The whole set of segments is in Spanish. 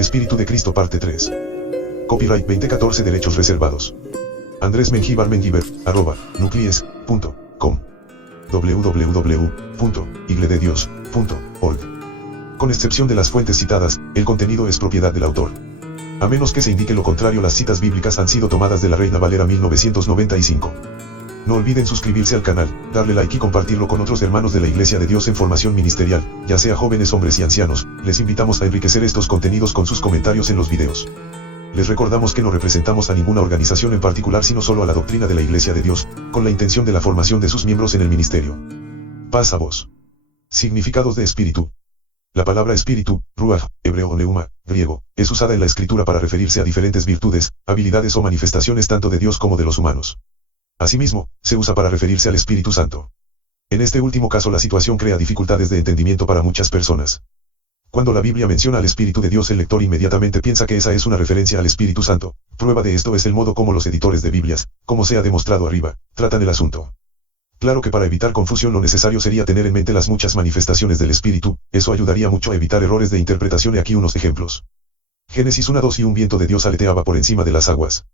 Espíritu de Cristo parte 3. Copyright 2014 derechos reservados. Andrés Mengíbar Mengíbar, @nuclies.com www.iglededios.org. Con excepción de las fuentes citadas, el contenido es propiedad del autor. A menos que se indique lo contrario, las citas bíblicas han sido tomadas de la Reina Valera 1995. No olviden suscribirse al canal, darle like y compartirlo con otros hermanos de la Iglesia de Dios en formación ministerial, ya sea jóvenes, hombres y ancianos. Les invitamos a enriquecer estos contenidos con sus comentarios en los videos. Les recordamos que no representamos a ninguna organización en particular, sino solo a la doctrina de la Iglesia de Dios, con la intención de la formación de sus miembros en el ministerio. Paz a vos. Significados de espíritu. La palabra espíritu, ruach, hebreo o neuma, griego, es usada en la escritura para referirse a diferentes virtudes, habilidades o manifestaciones tanto de Dios como de los humanos. Asimismo, se usa para referirse al Espíritu Santo. En este último caso la situación crea dificultades de entendimiento para muchas personas. Cuando la Biblia menciona al Espíritu de Dios, el lector inmediatamente piensa que esa es una referencia al Espíritu Santo. Prueba de esto es el modo como los editores de Biblias, como se ha demostrado arriba, tratan el asunto. Claro que para evitar confusión lo necesario sería tener en mente las muchas manifestaciones del Espíritu, eso ayudaría mucho a evitar errores de interpretación, y aquí unos ejemplos. Génesis 1:2 y un viento de Dios aleteaba por encima de las aguas.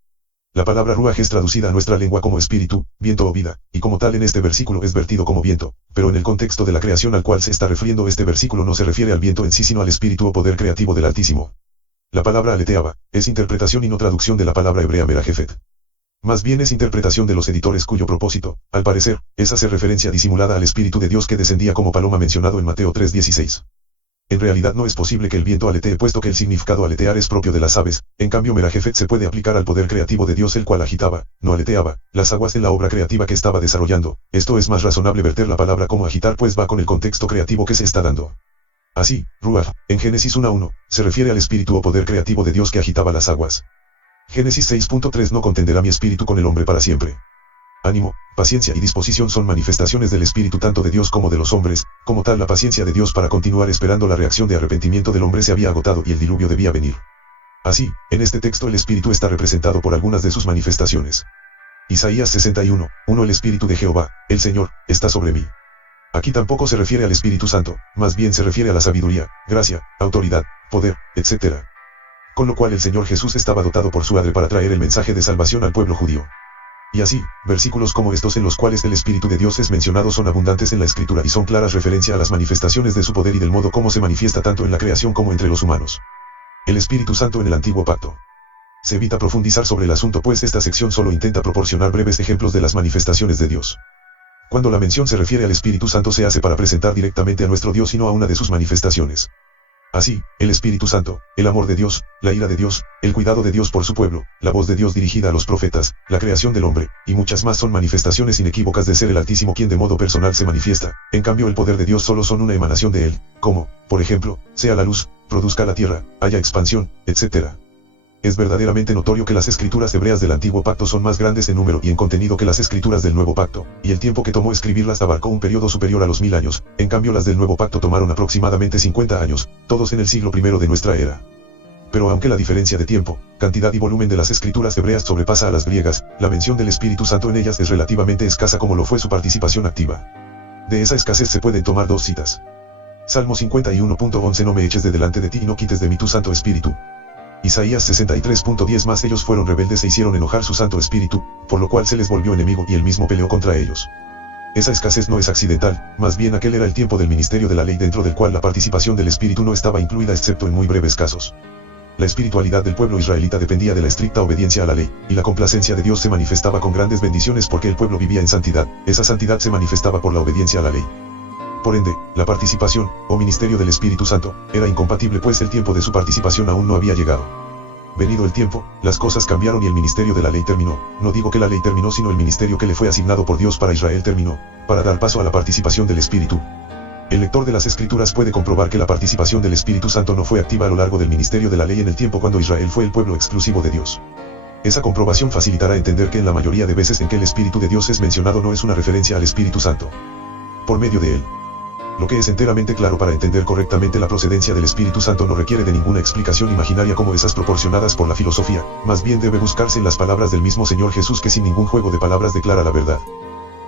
La palabra ruaj es traducida a nuestra lengua como espíritu, viento o vida, y como tal en este versículo es vertido como viento, pero en el contexto de la creación al cual se está refiriendo este versículo no se refiere al viento en sí sino al espíritu o poder creativo del Altísimo. La palabra aleteaba es interpretación y no traducción de la palabra hebrea merajefet. Más bien es interpretación de los editores cuyo propósito, al parecer, es hacer referencia disimulada al Espíritu de Dios que descendía como paloma mencionado en Mateo 3:16. En realidad no es posible que el viento aletee, puesto que el significado aletear es propio de las aves. En cambio merajefet se puede aplicar al poder creativo de Dios, el cual agitaba, no aleteaba, las aguas en la obra creativa que estaba desarrollando. Esto es más razonable verter la palabra como agitar, pues va con el contexto creativo que se está dando. Así, ruach, en Génesis 1:1, se refiere al espíritu o poder creativo de Dios que agitaba las aguas. Génesis 6:3 No contenderá mi espíritu con el hombre para siempre. Ánimo, paciencia y disposición son manifestaciones del Espíritu tanto de Dios como de los hombres. Como tal, la paciencia de Dios para continuar esperando la reacción de arrepentimiento del hombre se había agotado y el diluvio debía venir. Así, en este texto el Espíritu está representado por algunas de sus manifestaciones. Isaías 61:1 El Espíritu de Jehová, el Señor, está sobre mí. Aquí tampoco se refiere al Espíritu Santo, más bien se refiere a la sabiduría, gracia, autoridad, poder, etc. Con lo cual el Señor Jesús estaba dotado por su Padre para traer el mensaje de salvación al pueblo judío. Y así, versículos como estos en los cuales el Espíritu de Dios es mencionado son abundantes en la Escritura y son claras referencia a las manifestaciones de su poder y del modo como se manifiesta tanto en la creación como entre los humanos. El Espíritu Santo en el Antiguo Pacto. Se evita profundizar sobre el asunto, pues esta sección solo intenta proporcionar breves ejemplos de las manifestaciones de Dios. Cuando la mención se refiere al Espíritu Santo se hace para presentar directamente a nuestro Dios y no a una de sus manifestaciones. Así, el Espíritu Santo, el amor de Dios, la ira de Dios, el cuidado de Dios por su pueblo, la voz de Dios dirigida a los profetas, la creación del hombre, y muchas más son manifestaciones inequívocas de ser el Altísimo quien de modo personal se manifiesta. En cambio el poder de Dios solo son una emanación de él, como, por ejemplo, sea la luz, produzca la tierra, haya expansión, etc. Es verdaderamente notorio que las escrituras hebreas del Antiguo Pacto son más grandes en número y en contenido que las escrituras del Nuevo Pacto, y el tiempo que tomó escribirlas abarcó un periodo superior a los 1000 años, en cambio las del Nuevo Pacto tomaron aproximadamente 50 años, todos en el siglo I de nuestra era. Pero aunque la diferencia de tiempo, cantidad y volumen de las escrituras hebreas sobrepasa a las griegas, la mención del Espíritu Santo en ellas es relativamente escasa como lo fue su participación activa. De esa escasez se pueden tomar dos citas. Salmo 51:11 No me eches de delante de ti y no quites de mí tu Santo Espíritu. Isaías 63:10 Mas ellos fueron rebeldes e hicieron enojar su Santo Espíritu, por lo cual se les volvió enemigo y él mismo peleó contra ellos. Esa escasez no es accidental, más bien aquel era el tiempo del ministerio de la ley dentro del cual la participación del Espíritu no estaba incluida excepto en muy breves casos. La espiritualidad del pueblo israelita dependía de la estricta obediencia a la ley, y la complacencia de Dios se manifestaba con grandes bendiciones porque el pueblo vivía en santidad. Esa santidad se manifestaba por la obediencia a la ley. Por ende, la participación, o ministerio del Espíritu Santo, era incompatible pues el tiempo de su participación aún no había llegado. Venido el tiempo, las cosas cambiaron y el ministerio de la ley terminó. No digo que la ley terminó sino el ministerio que le fue asignado por Dios para Israel terminó, para dar paso a la participación del Espíritu. El lector de las Escrituras puede comprobar que la participación del Espíritu Santo no fue activa a lo largo del ministerio de la ley en el tiempo cuando Israel fue el pueblo exclusivo de Dios. Esa comprobación facilitará entender que en la mayoría de veces en que el Espíritu de Dios es mencionado no es una referencia al Espíritu Santo. Por medio de él. Lo que es enteramente claro para entender correctamente la procedencia del Espíritu Santo no requiere de ninguna explicación imaginaria como esas proporcionadas por la filosofía, más bien debe buscarse en las palabras del mismo Señor Jesús que sin ningún juego de palabras declara la verdad.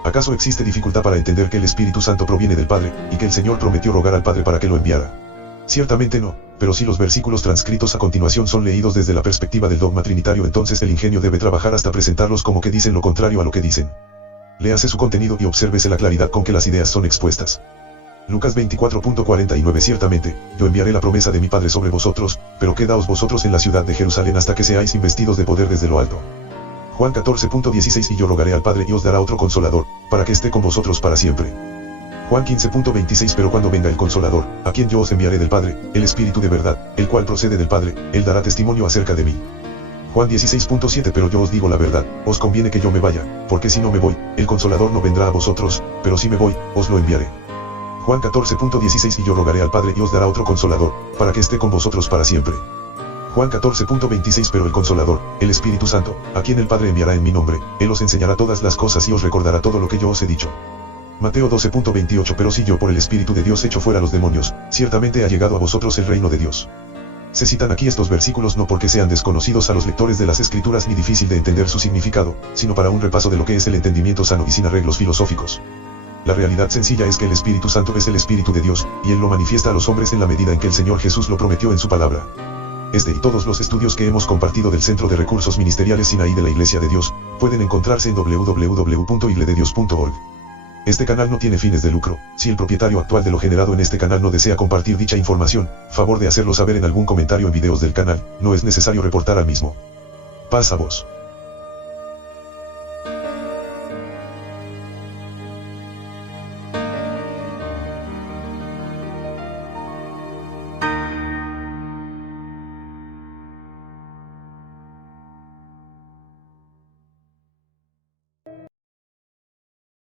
¿Acaso existe dificultad para entender que el Espíritu Santo proviene del Padre, y que el Señor prometió rogar al Padre para que lo enviara? Ciertamente no, pero si los versículos transcritos a continuación son leídos desde la perspectiva del dogma trinitario, entonces el ingenio debe trabajar hasta presentarlos como que dicen lo contrario a lo que dicen. Léase su contenido y obsérvese la claridad con que las ideas son expuestas. Lucas 24.49 Ciertamente, yo enviaré la promesa de mi Padre sobre vosotros, pero quedaos vosotros en la ciudad de Jerusalén hasta que seáis investidos de poder desde lo alto. Juan 14.16 Y yo rogaré al Padre y os dará otro consolador, para que esté con vosotros para siempre. Juan 15.26 Pero cuando venga el Consolador, a quien yo os enviaré del Padre, el Espíritu de verdad, el cual procede del Padre, él dará testimonio acerca de mí. Juan 16.7 Pero yo os digo la verdad, os conviene que yo me vaya, porque si no me voy, el Consolador no vendrá a vosotros, pero si me voy, os lo enviaré. Juan 14.16 Y yo rogaré al Padre y os dará otro Consolador, para que esté con vosotros para siempre. Juan 14.26 Pero el Consolador, el Espíritu Santo, a quien el Padre enviará en mi nombre, él os enseñará todas las cosas y os recordará todo lo que yo os he dicho. Mateo 12.28 Pero si yo por el Espíritu de Dios echo fuera los demonios, ciertamente ha llegado a vosotros el reino de Dios. Se citan aquí estos versículos no porque sean desconocidos a los lectores de las Escrituras ni difícil de entender su significado, sino para un repaso de lo que es el entendimiento sano y sin arreglos filosóficos. La realidad sencilla es que el Espíritu Santo es el Espíritu de Dios, y Él lo manifiesta a los hombres en la medida en que el Señor Jesús lo prometió en su palabra. Este y todos los estudios que hemos compartido del Centro de Recursos Ministeriales Sinaí de la Iglesia de Dios, pueden encontrarse en www.iglededios.org. Este canal no tiene fines de lucro. Si el propietario actual de lo generado en este canal no desea compartir dicha información, favor de hacerlo saber en algún comentario en videos del canal, no es necesario reportar al mismo. Paz a vos.